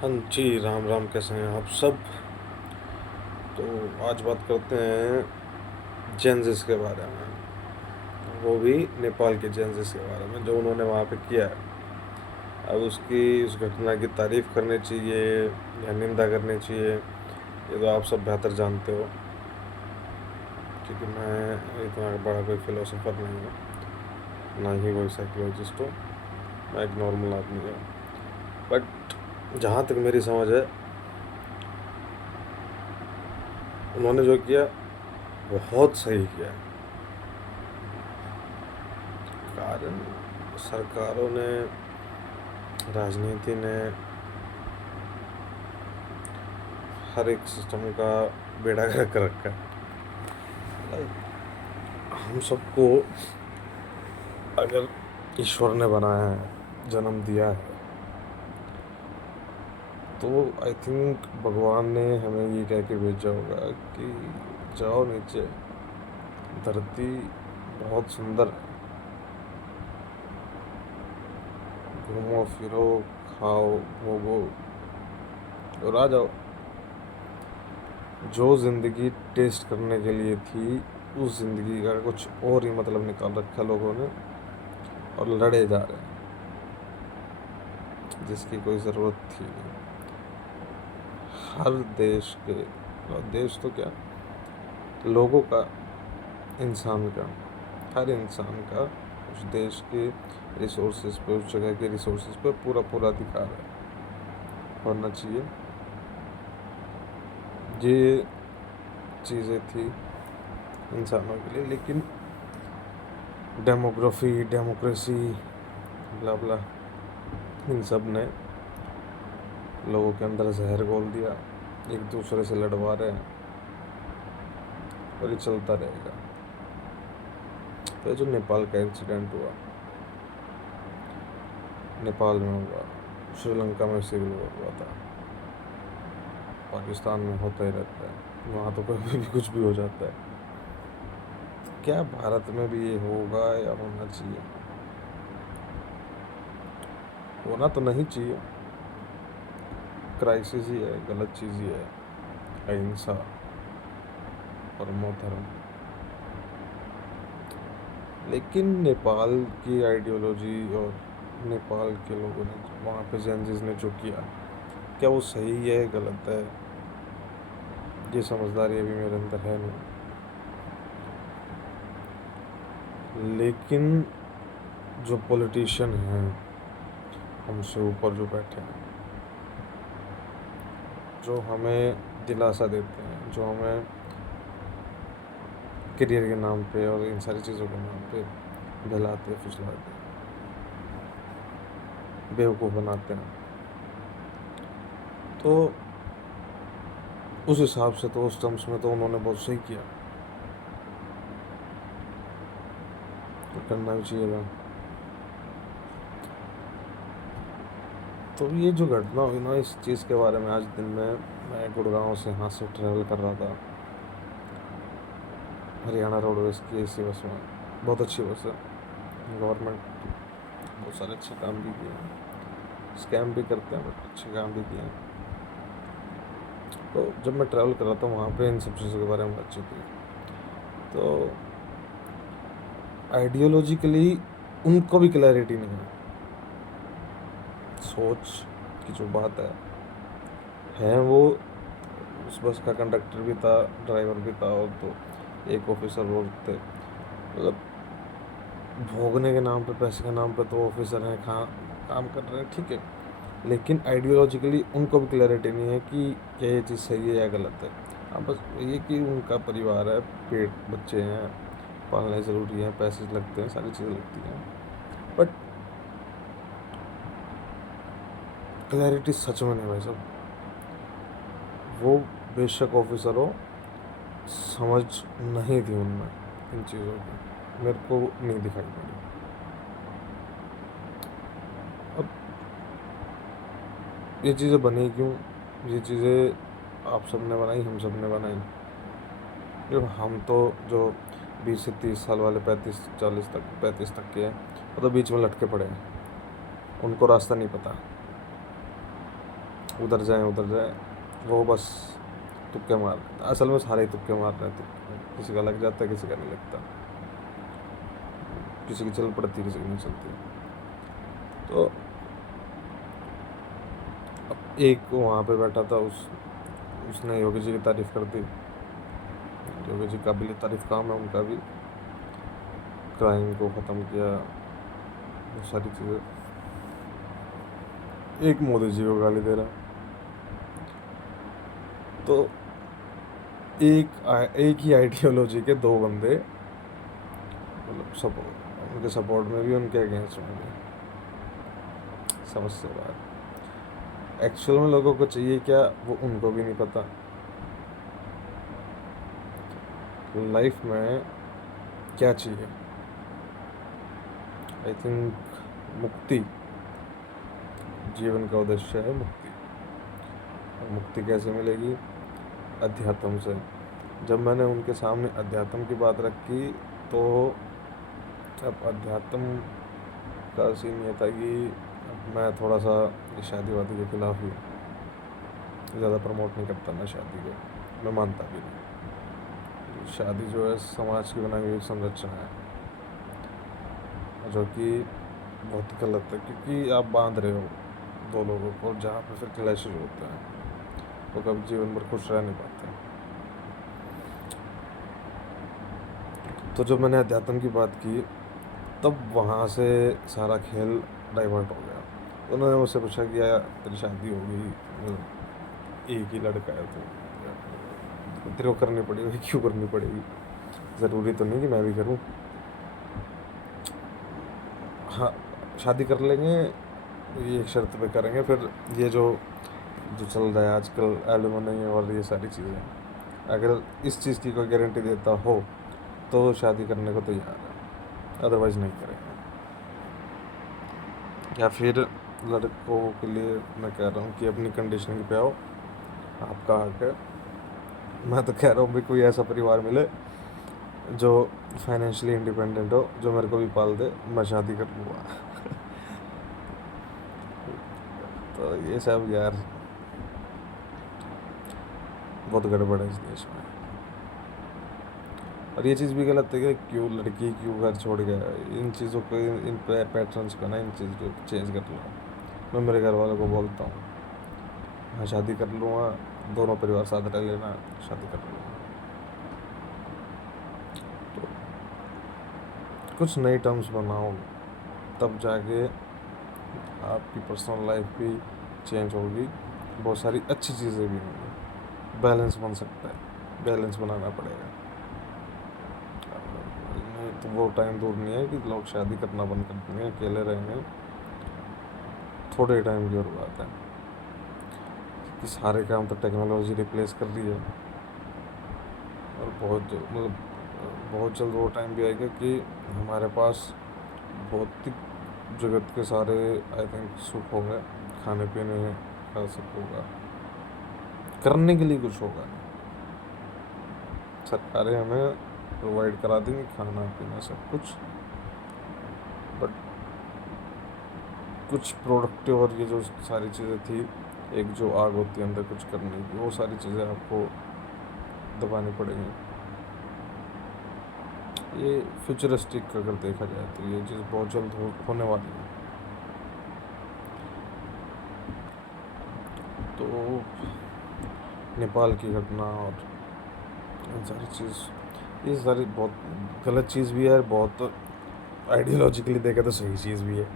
हाँ जी, राम राम, कैसे हैं आप सब? तो आज बात करते हैं जेनज़िस के बारे में, वो भी नेपाल के जेनज़िस के बारे में, जो उन्होंने वहाँ पे किया है। अब उसकी उस घटना की तारीफ़ करनी चाहिए या निंदा करनी चाहिए, ये तो आप सब बेहतर जानते हो, क्योंकि मैं इतना बड़ा कोई फ़िलोसोफ़र नहीं हूँ, ना ही कोई साइकोलॉजिस्ट हूँ, मैं एक नॉर्मल आदमी हूँ। बट जहाँ तक मेरी समझ है, उन्होंने जो किया, बहुत सही किया है। कारण सरकारों ने, राजनीति ने हर एक सिस्टम का बेड़ा गर्क कर रखा है। हम सबको अगर ईश्वर ने बनाया है, जन्म दिया है, तो आई थिंक भगवान ने हमें ये कह के भेजा होगा कि जाओ नीचे, धरती बहुत सुंदर है, घूमो फिरो, खाओ, भोगो और आ जाओ। जो ज़िंदगी टेस्ट करने के लिए थी, उस ज़िंदगी का कुछ और ही मतलब निकाल रखा लोगों ने और लड़े जा रहे हैं, जिसकी कोई ज़रूरत थी नहीं। हर देश के, और देश तो क्या, लोगों का, इंसान का, हर इंसान का उस देश के रिसोर्सेज पे, उस जगह के रिसोर्सेज पे पूरा पूरा अधिकार है, होना चाहिए। ये चीज़ें थी इंसानों के लिए, लेकिन डेमोक्रेसी, ब्ला ब्ला, इन सब ने लोगों के अंदर जहर घोल दिया, एक दूसरे से लड़वा रहे हैं और ये चलता रहेगा। तो जो नेपाल का इंसिडेंट हुआ, नेपाल में हुआ, श्रीलंका में सिविल वॉर हुआ था, पाकिस्तान में होता ही रहता है, वहाँ तो कभी भी कुछ भी हो जाता है। क्या भारत में भी ये होगा या होना चाहिए? होना तो नहीं चाहिए, क्राइसिस ही है, गलत चीज़ ही है, अहिंसा, परमो धर्म। लेकिन नेपाल की आइडियोलॉजी और नेपाल के लोगों ने, वहाँ पे जेनज़िस ने जो किया, क्या वो सही है, गलत है, ये समझदारी अभी मेरे अंदर है नहीं। लेकिन जो पॉलिटिशियन हैं, हमसे ऊपर जो बैठे हैं, जो हमें दिलासा देते हैं, जो हमें करियर के नाम पे और इन सारी चीज़ों के नाम पे बहलाते फुसलाते, बेवकूफ़ बनाते हैं, तो उस हिसाब से तो उस टर्म्स में तो उन्होंने बहुत सही किया, तो करना भी चाहिए था। तो ये जो घटना हुई ना, इस चीज़ के बारे में आज दिन में मैं गुड़गांव से यहाँ से ट्रैवल कर रहा था, हरियाणा रोडवेज़ की एसी बस में, बहुत अच्छी बस है, गवर्नमेंट बहुत सारे अच्छे काम भी किए हैं, स्कैम भी करते हैं बट अच्छे काम भी किए हैं। तो जब मैं ट्रैवल कर रहा था, वहाँ पे इन सब चीज़ों के बारे में बातचीत हुई। तो आइडियोलॉजिकली उनको भी क्लैरिटी नहीं है, सोच की जो बात है वो, उस बस का कंडक्टर भी था, ड्राइवर भी था, और तो एक ऑफिसर और थे। मतलब भोगने के नाम पे, पैसे के नाम पे तो ऑफिसर हैं, कहाँ काम कर रहे हैं, ठीक है, लेकिन आइडियोलॉजिकली उनको भी क्लैरिटी नहीं है कि क्या ये चीज़ सही है या गलत है। हाँ, बस ये कि उनका परिवार है, पेट, बच्चे हैं, पालने ज़रूरी है, पैसे लगते हैं, सारी चीज़ें लगती हैं, बट क्लैरिटी सच में नहीं भाई साहब। वो बेशक ऑफिसर हो, समझ नहीं थी उनमें इन चीज़ों की, मेरे को नहीं दिखाई पड़ी। अब ये चीज़ें बनी क्यों? ये चीज़ें आप सब ने बनाई, हम सब ने बनाई। जब हम तो जो 20 से 30 साल वाले, 35 तक के हैं, वो तो बीच में लटके पड़े हैं, उनको रास्ता नहीं पता। उधर जाएं, वो बस तुक्के मार रहे हैं। असल में सारे ही तुक्के मार रहे हैं, किसी का लग जाता है, किसी का नहीं लगता, किसी की चल पड़ती, किसी की नहीं चलती। तो अब एक वहाँ पे बैठा था, उसने योगी जी की तारीफ़ कर दी। योगी जी काबिल तारीफ़ काम है उनका भी, क्राइम को ख़त्म किया, बहुत सारी चीज़ें। एक मोदी जी को गाली दे रहा। तो एक ही आइडियोलॉजी के दो बंदे, मतलब सपोर्ट, उनके सपोर्ट में भी, उनके अगेंस्ट में भी। समझ से बात, एक्चुअल में लोगों को चाहिए क्या, वो उनको भी नहीं पता। लाइफ में क्या चाहिए, आई थिंक मुक्ति जीवन का उद्देश्य है, मुक्ति। और मुक्ति कैसे मिलेगी? अध्यात्म से। जब मैंने उनके सामने अध्यात्म की बात रखी, तो अब अध्यात्म का सीन ये था कि मैं थोड़ा सा शादी वादी के खिलाफ ही, ज़्यादा प्रमोट नहीं करता मैं शादी को, मैं मानता भी नहीं। शादी जो है समाज की बनाई हुई संरचना है, जो कि बहुत गलत है, क्योंकि आप बांध रहे हो दो लोगों को, जहाँ पे फिर क्लैशेज होते हैं, वो कभी जीवन भर खुश रह नहीं पाते। तो जब मैंने अध्यात्म की बात की, तब वहाँ से सारा खेल डाइवर्ट हो गया। उन्होंने मुझसे पूछा कि यार तेरी शादी हो गई, एक ही लड़का है, तो तेरे को करनी पड़ेगी, क्यों करनी पड़ेगी, ज़रूरी तो नहीं कि मैं भी करूँ। हाँ, शादी कर लेंगे, ये एक शर्त पे करेंगे, फिर ये जो जो चल रहा है आजकल एलिमनी और ये सारी चीज़ें, अगर इस चीज़ की कोई गारंटी देता हो तो शादी करने को तैयार है, अदरवाइज़ नहीं करेंगे। या फिर लड़कों के लिए मैं कह रहा हूँ कि अपनी कंडीशनिंग पे आओ, आपका हक है। मैं तो कह रहा हूँ भाई कोई ऐसा परिवार मिले जो फाइनेंशियली इंडिपेंडेंट हो, जो मेरे को भी पाल दे, मैं शादी कर लूँगा। तो ये सब यार बहुत गड़बड़ है इस देश में। और ये चीज़ भी गलत है कि क्यों लड़की क्यों घर छोड़ गया, इन चीज़ों को, इन पैटर्न्स को ना, इन चीज़ को चेंज कर लो। मैं मेरे घर वालों को बोलता हूँ, मैं शादी कर लूँगा, दोनों परिवार साथ रह लेना, शादी कर लूँगा। तो कुछ नई टर्म्स बनाओ, तब जाके आपकी पर्सनल लाइफ भी चेंज होगी, बहुत सारी अच्छी चीज़ें भी होंगी, बैलेंस बन सकता है, बैलेंस बनाना पड़ेगा। नहीं तो वो टाइम दूर नहीं है कि लोग शादी करना बंद कर देंगे, अकेले रहेंगे, थोड़े टाइम की और बात है कि सारे काम तो टेक्नोलॉजी रिप्लेस कर रही है। और बहुत जल्द वो टाइम भी आएगा कि हमारे पास भौतिक जगत के सारे, आई थिंक, सुख हो गए, खाने पीने का सब होगा, करने के लिए कुछ होगा नहीं। सरकारें हमें प्रोवाइड करा देंगी खाना पीना सब कुछ, बट कुछ प्रोडक्टिव और ये जो सारी चीज़ें थी, एक जो आग होती है अंदर कुछ करने की, वो सारी चीज़ें आपको दबानी पड़ेंगी। ये फ्यूचरिस्टिक अगर देखा जाए तो ये चीज़ बहुत जल्द होने वाली है। तो नेपाल की घटना और ये सारी चीज़, ये सारी बहुत गलत चीज़ भी है, बहुत आइडियोलॉजिकली देखे तो सही चीज़ भी है,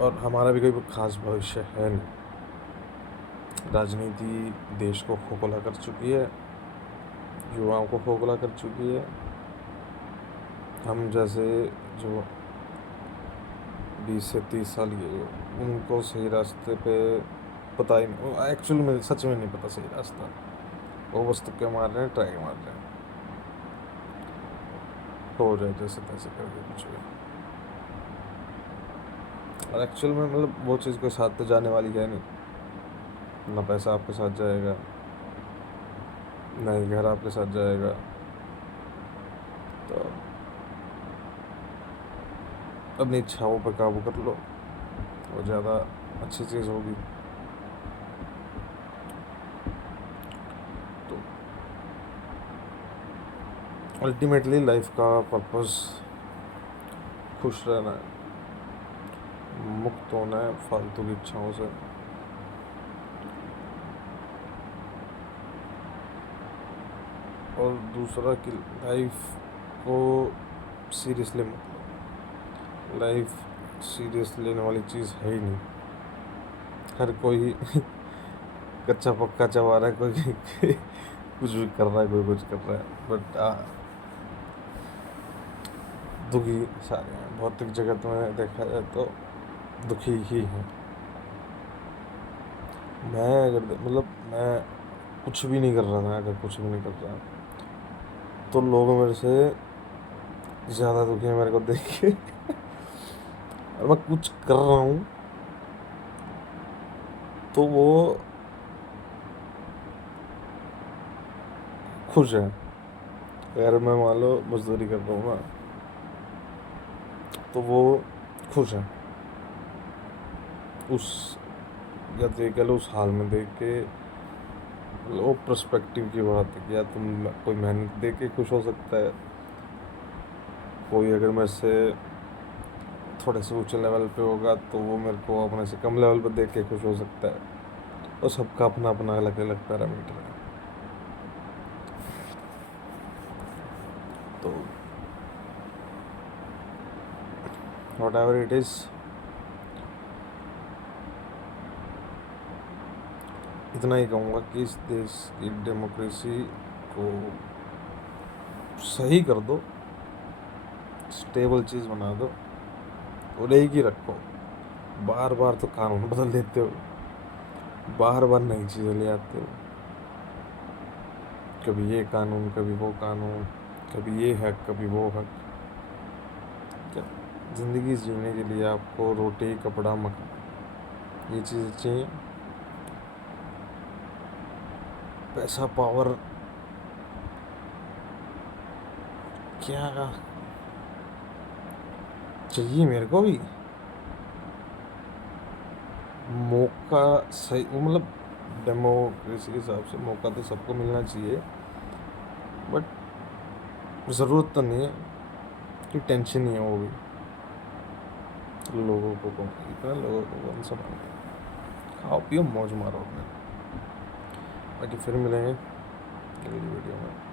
और हमारा भी कोई खास भविष्य है नहीं। राजनीति देश को खोखला कर चुकी है, युवाओं को खोखला कर चुकी है। हम जैसे जो 20 से 30 साल के, उनको सही रास्ते पे पता ही नहीं, एक्चुअल में सच में नहीं पता सही रास्ता, वो बस तुक्के मार रहे हैं, ट्राई मार रहे हैं, हो जाए जैसे तैसे करके कुछ भी। और एक्चुअल में वो चीज़ कोई साथ तो जाने वाली है नहीं, ना पैसा आपके साथ जाएगा, ना ही घर आपके साथ जाएगा। तो अपनी इच्छाओं पर काबू कर लो, वो ज़्यादा अच्छी चीज़ होगी। तो अल्टीमेटली लाइफ का पर्पस खुश रहना है, मुक्त होना है फालतू की इच्छाओं से। और दूसरा कि लाइफ को सीरियसली मत लो। लाइफ सीरियस लेने वाली चीज़ है ही नहीं। हर कोई कच्चा पक्का चबा रहा है, कोई कुछ भी कर रहा है, कोई कुछ कर रहा है, बट दुखी सारे हैं। भौतिक जगत में देखा जाए तो दुखी ही हैं। मैं अगर मतलब मैं कुछ भी नहीं कर रहा था, अगर कुछ भी नहीं कर रहा तो लोग मेरे से ज़्यादा दुखी हैं मेरे को देख के। और मैं कुछ कर रहा हूँ तो वो खुश है। अगर मैं मान लो मजदूरी कर रहा हूँ ना, तो वो खुश है उस, या तो ये कह लो उस हाल में देख के। वो पर्सपेक्टिव की बात है कि यार तुम, कोई मेहनत देख के खुश हो सकता है, कोई अगर मेरे से थोड़े से ऊंचे लेवल पे होगा तो वो मेरे को अपने से कम लेवल पे देख के खुश हो सकता है। और सबका अपना अपना अलग अलग पैरामीटर है। तो वट एवर इट इज़, इतना ही कहूँगा कि इस देश की डेमोक्रेसी को सही कर दो, स्टेबल चीज़ बना दो और एक ही रखो। बार बार तो कानून बदल देते हो, बार बार नई चीज़ें ले आते हो, कभी ये कानून कभी वो कानून, कभी ये हक कभी वो हक। क्या ज़िंदगी जीने के लिए आपको रोटी कपड़ा मकान ये चीज़ें चाहिए? पैसा पावर क्या चाहिए मेरे को भी? मौका सही वो मतलब डेमोक्रेसी के हिसाब से मौका तो सबको मिलना चाहिए, बट ज़रूरत तो नहीं है कि टेंशन ही है वो भी। लोगों को कौन, इतना लोगों को कौन संभाले? खाओ पियो मौज मारो अपने। बाकी फिर मिलेंगे अगली वीडियो में।